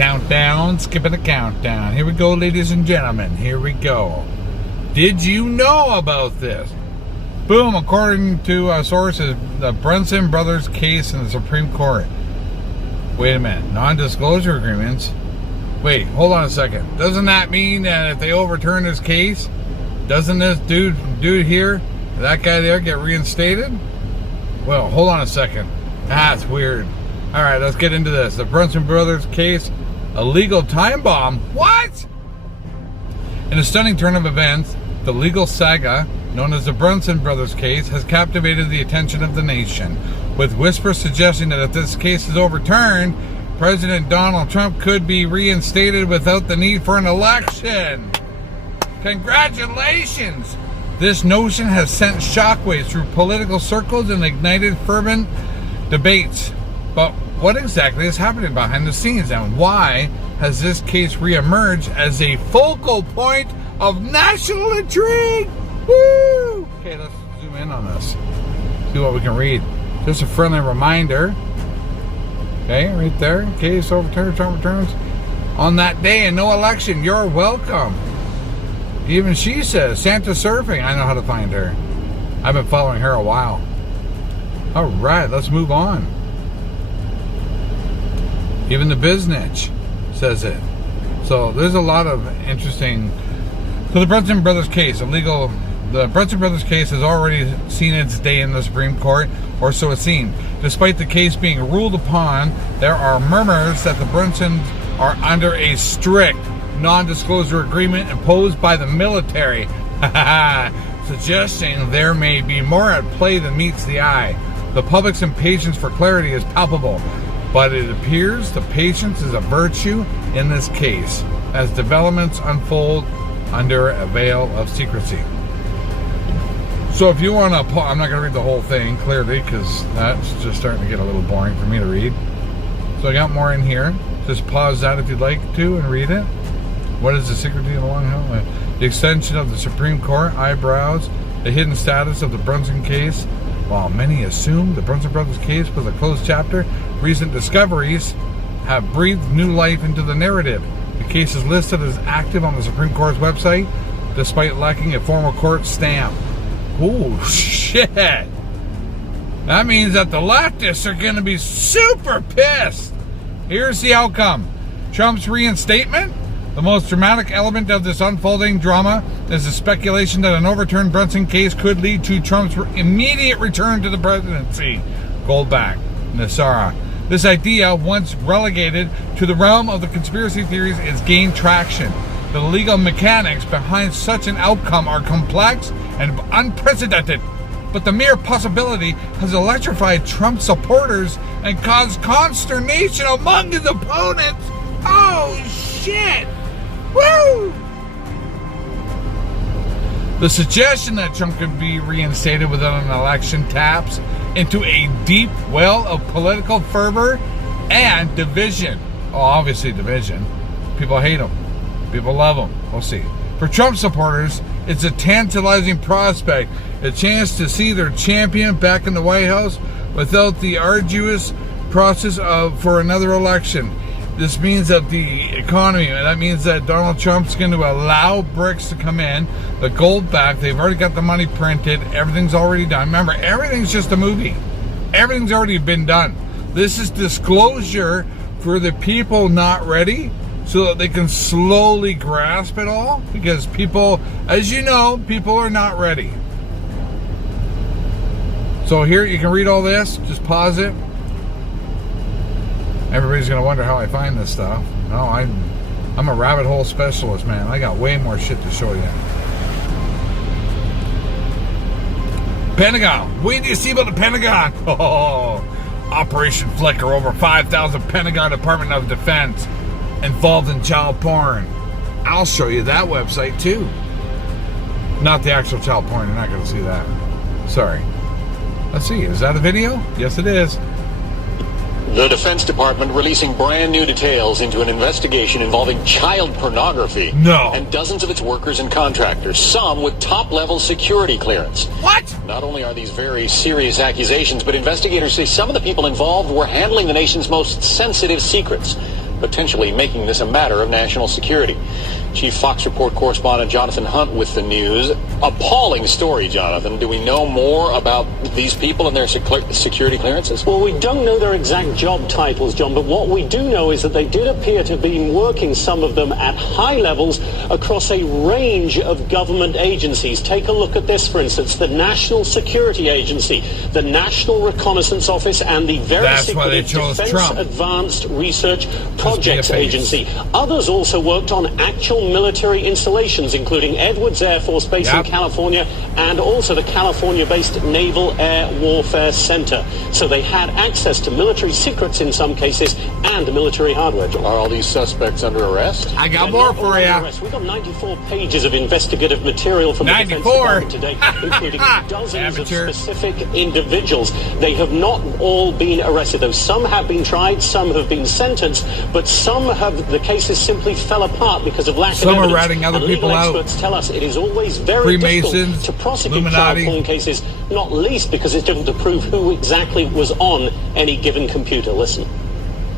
countdown, skipping the countdown. Here we go, ladies and gentlemen. Here we go. Did you know about this? Boom, according to sources, the Brunson Brothers case in the Supreme Court. Wait a minute, non-disclosure agreements? Wait, hold on a second. Doesn't that mean that if they overturn this case, doesn't this dude here, that guy there, get reinstated? Well, hold on a second. That's weird. All right, let's get into this. The Brunson Brothers case, a legal time bomb. What? In a stunning turn of events, the legal saga known as the Brunson Brothers case has captivated the attention of the nation, with whispers suggesting that if this case is overturned, President Donald Trump could be reinstated without the need for an election. Congratulations! This notion has sent shockwaves through political circles and ignited fervent debates. But what exactly is happening behind the scenes, and why has this case reemerged as a focal point of national intrigue? Woo! Okay, let's zoom in on this. See what we can read. Just a friendly reminder. Okay, right there. Case overturned, Trump returns on that day and no election. You're welcome. Even she says, Santa surfing. I know how to find her. I've been following her a while. All right, let's move on. Even the Biznitch says it. So there's a lot of interesting. So the Brunson Brothers case, the Brunson Brothers case has already seen its day in the Supreme Court, or so it seemed. Despite the case being ruled upon, there are murmurs that the Brunsons are under a strict non-disclosure agreement imposed by the military, suggesting there may be more at play than meets the eye. The public's impatience for clarity is palpable, but it appears the patience is a virtue in this case as developments unfold under a veil of secrecy. So if you want to, I'm not going to read the whole thing clearly because that's just starting to get a little boring for me to read. So I got more in here. Just pause that if you'd like to and read it. What is the secrecy of the long haul? The extension of the Supreme Court eyebrows, the hidden status of the Brunson case. While many assumed the Brunson Brothers case was a closed chapter, recent discoveries have breathed new life into the narrative. The case is listed as active on the Supreme Court's website, despite lacking a formal court stamp. Oh, shit. That means that the leftists are going to be super pissed. Here's the outcome. Trump's reinstatement. The most dramatic element of this unfolding drama is the speculation that an overturned Brunson case could lead to Trump's immediate return to the presidency. Goldback, Nassara. This idea, once relegated to the realm of the conspiracy theories, is gained traction. The legal mechanics behind such an outcome are complex and unprecedented, but the mere possibility has electrified Trump supporters and caused consternation among his opponents. Oh, shit! Woo! The suggestion that Trump could be reinstated without an election taps into a deep well of political fervor and division. Oh, obviously division. People hate him. People love him. We'll see. For Trump supporters, it's a tantalizing prospect, a chance to see their champion back in the White House without the arduous process for another election. This means that the economy, that means that Donald Trump's going to allow BRICS to come in, the gold back, they've already got the money printed, everything's already done. Remember, everything's just a movie. Everything's already been done. This is disclosure for the people not ready, so that they can slowly grasp it all, because people, as you know, people are not ready. So here, you can read all this, just pause it. Everybody's going to wonder how I find this stuff. No, I'm a rabbit hole specialist, man. I got way more shit to show you. Pentagon. What do you see about the Pentagon? Oh, Operation Flicker. Over 5,000 Pentagon Department of Defense involved in child porn. I'll show you that website, too. Not the actual child porn. You're not going to see that. Sorry. Let's see. Is that a video? Yes, it is. The Defense Department releasing brand new details into an investigation involving child pornography. No. And dozens of its workers and contractors, some with top-level security clearance. What? Not only are these very serious accusations, but investigators say some of the people involved were handling the nation's most sensitive secrets. potentially making this a matter of national security. Chief Fox Report correspondent Jonathan Hunt with the news. Appalling story, Jonathan. Do we know more about these people and their security clearances? Well, we don't know their exact job titles, John, but what we do know is that they did appear to have been working, some of them, at high levels across a range of government agencies. Take a look at this, for instance, the National Security Agency, the National Reconnaissance Office, and the very secretive Defense Advanced Research Projects Agency. Others also worked on actual military installations, including Edwards Air Force Base in California and also the California-based Naval Air Warfare Center. So they had access to military secrets in some cases and military hardware. Are all these suspects under arrest? I got more for you. We've got 94 pages of investigative material from the Defense Department today, including dozens of specific individuals. They have not all been arrested, though. Some have been tried, some have been sentenced, but some have, the cases simply fell apart because of lack of evidence. Some are ratting other people out. Experts tell us it is always very difficult to prosecute child porn cases, not least because it's difficult to prove who exactly was on any given computer. Listen.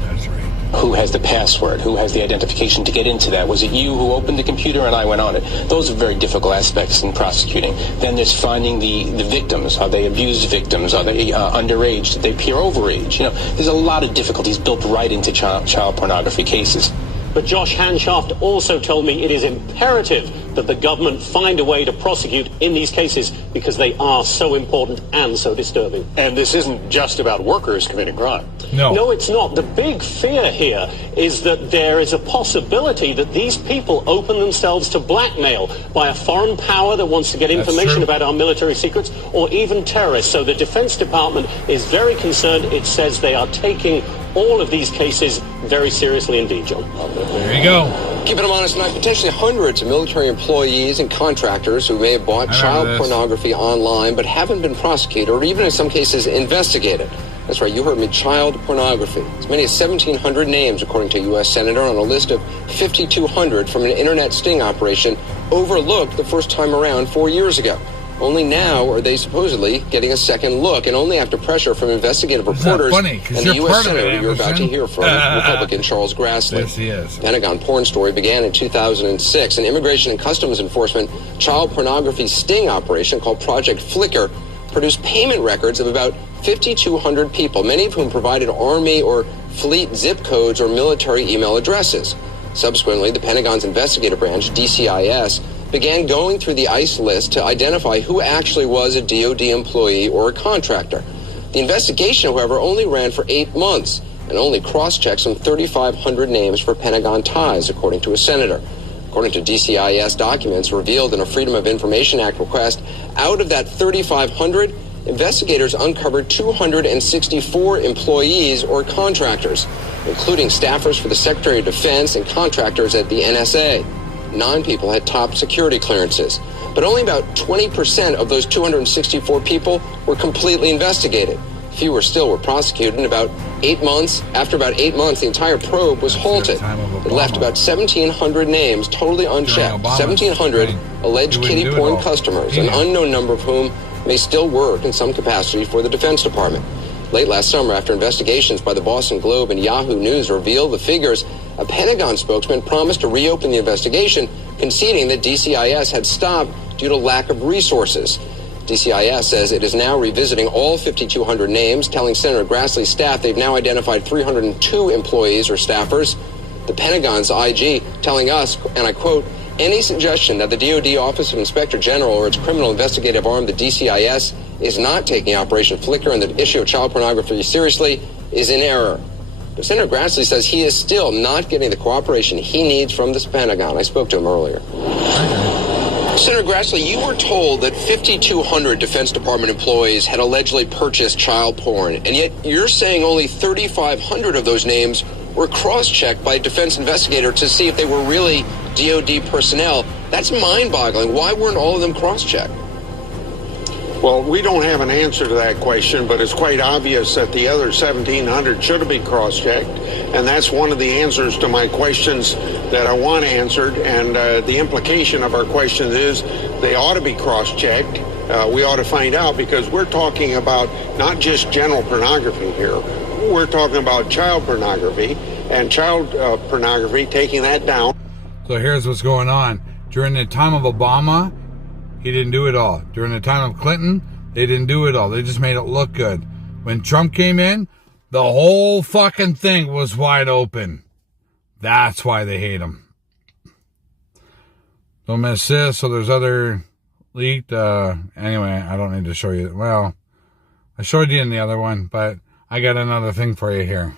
That's right. Who has the password? Who has the identification to get into that? Was it you who opened the computer and I went on it? Those are very difficult aspects in prosecuting. Then there's finding the victims. Are they abused victims? Are they underage? Did they appear overage? You know, there's a lot of difficulties built right into child pornography cases. But Josh Hanshaft also told me it is imperative that the government find a way to prosecute in these cases because they are so important and so disturbing. And this isn't just about workers committing crime. No, it's not. The big fear here is that there is a possibility that these people open themselves to blackmail by a foreign power that wants to get information about our military secrets, or even terrorists. So the Defense Department is very concerned. It says they are taking all of these cases very seriously indeed, John. There you go. Keeping them honest tonight, potentially hundreds of military employees and contractors who may have bought child pornography online but haven't been prosecuted or even in some cases investigated. That's right, you heard me, child pornography. As many as 1,700 names, according to a U.S. Senator, on a list of 5,200 from an internet sting operation overlooked the first time around 4 years ago. Only now are they supposedly getting a second look, and only after pressure from investigative reporters and the U.S. Senator you're about to hear from, Republican Charles Grassley. Yes, he is. Pentagon porn story began in 2006. An Immigration and Customs Enforcement child pornography sting operation called Project Flicker produced payment records of about 5,200 people, many of whom provided Army or fleet zip codes or military email addresses. Subsequently, the Pentagon's investigative branch, DCIS, began going through the ICE list to identify who actually was a DoD employee or a contractor. The investigation, however, only ran for 8 months and only cross-checked some 3,500 names for Pentagon ties, according to a senator. According to DCIS documents revealed in a Freedom of Information Act request, out of that 3,500, investigators uncovered 264 employees or contractors, including staffers for the Secretary of Defense and contractors at the NSA. 9 people had top security clearances, but only about 20% of those 264 people were completely investigated. Fewer still were prosecuted, and after about 8 months, the entire probe was halted. It left about 1,700 names totally unchecked, 1,700 alleged kiddie porn customers, an unknown number of whom may still work in some capacity for the Defense Department. Late last summer, after investigations by the Boston Globe and Yahoo News revealed the figures, a Pentagon spokesman promised to reopen the investigation, conceding that DCIS had stopped due to lack of resources. DCIS says it is now revisiting all 5,200 names, telling Senator Grassley's staff they've now identified 302 employees or staffers. The Pentagon's IG telling us, and I quote, "Any suggestion that the DoD Office of Inspector General or its criminal investigative arm, the DCIS, is not taking Operation Flicker and the issue of child pornography seriously is in error." But Senator Grassley says he is still not getting the cooperation he needs from this Pentagon. I spoke to him earlier. Senator Grassley, you were told that 5,200 Defense Department employees had allegedly purchased child porn, and yet you're saying only 3,500 of those names were cross-checked by a defense investigator to see if they were really DoD personnel. That's mind-boggling. Why weren't all of them cross-checked? Well, we don't have an answer to that question, but it's quite obvious that the other 1,700 should have been cross-checked, and that's one of the answers to my questions that I want answered, and the implication of our questions is they ought to be cross-checked. We ought to find out, because we're talking about not just general pornography here. We're talking about child pornography, and child pornography, taking that down. So here's what's going on. During the time of Obama, he didn't do it all. During the time of Clinton, they didn't do it all. They just made it look good. When Trump came in, the whole fucking thing was wide open. That's why they hate him. Don't miss this. So there's other leaked. Anyway, I don't need to show you. Well, I showed you in the other one, but I got another thing for you here.